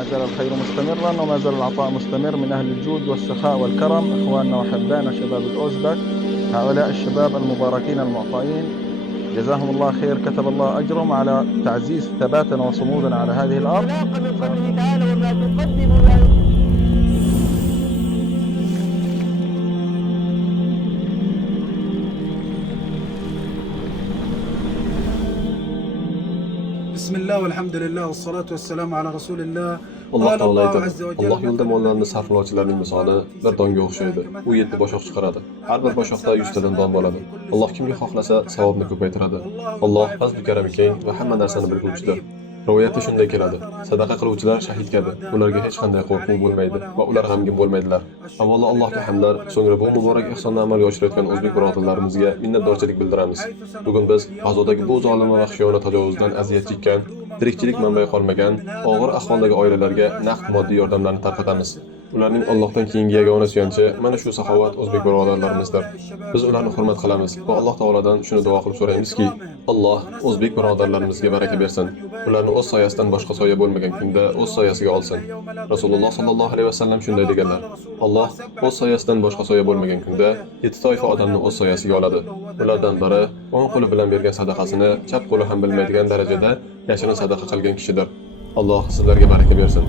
ما زال الخير مستمرا وما زال العطاء مستمر من أهل الجود والسخاء والكرم إخواننا وأحبائنا شباب الأوزبك. هؤلاء الشباب المباركين المعطائين جزاهم الله خير، كتب الله أجرهم على تعزيز ثباتنا وصمودنا على هذه الأرض. من فضله تعالى وما تقدموا بسم الله والحمد لله والصلاة والسلام على رسول الله. Alloh taolo aytadi, Alloh yo'lida mollarni sarflovchilarning misoli bir donga o'xshaydi. U 7 boshoq chiqaradi. Har bir boshoqda 100 tadan don bo'ladi. Alloh kimga xohlasa savobni ko'paytiradi. Alloh fazl karami keng va hamma narsani bilguvchidir. Rivoyatda shunday keladi: sadaqa qiluvchilar shahid kabi, ularga hech qanday qo'rquv bo'lmaydi va ular g'amgin bo'lmaydilar. Avvalo Allohga hamdlar, so'ngra bu muborak ihsonni amalga oshirayotgan o'zbek birodarlarimizga minnatdorchilik bildiramiz. Bugun biz G'azodagi bu zolima va xiyonat tajovuzdan aziyat chekkan, tirikchilik manbai qolmagan, og'ir ahvoldagi oilalarga naqd moddiy yordamlarni tarqatamiz. Ularning Allohdan keyingi yagona suyanchi mana shu saxovat o'zbek birodarlarimizdir. Biz ularni hurmat qilamiz va Alloh taoladan shuni duo qilib so'raymizki, Alloh o'zbek birodarlarimizga baraka bersin. Ularni o'z soyasidan boshqa soya bo'lmagan kunda o'z soyasiga olsin. Rasululloh sollallohu alayhi vasallam shunday deganlar: Alloh o'z soyasidan boshqa soya bo'lmagan kunda 7 toifa odamni o'z soyasiga oladi. Ulardan biri o'ng qo'li bilan bergan sadaqasini chap qo'li ham bilmaydigan darajada yashirin sadaqa qilgan kishidir. Alloh sizlarga baraka bersin.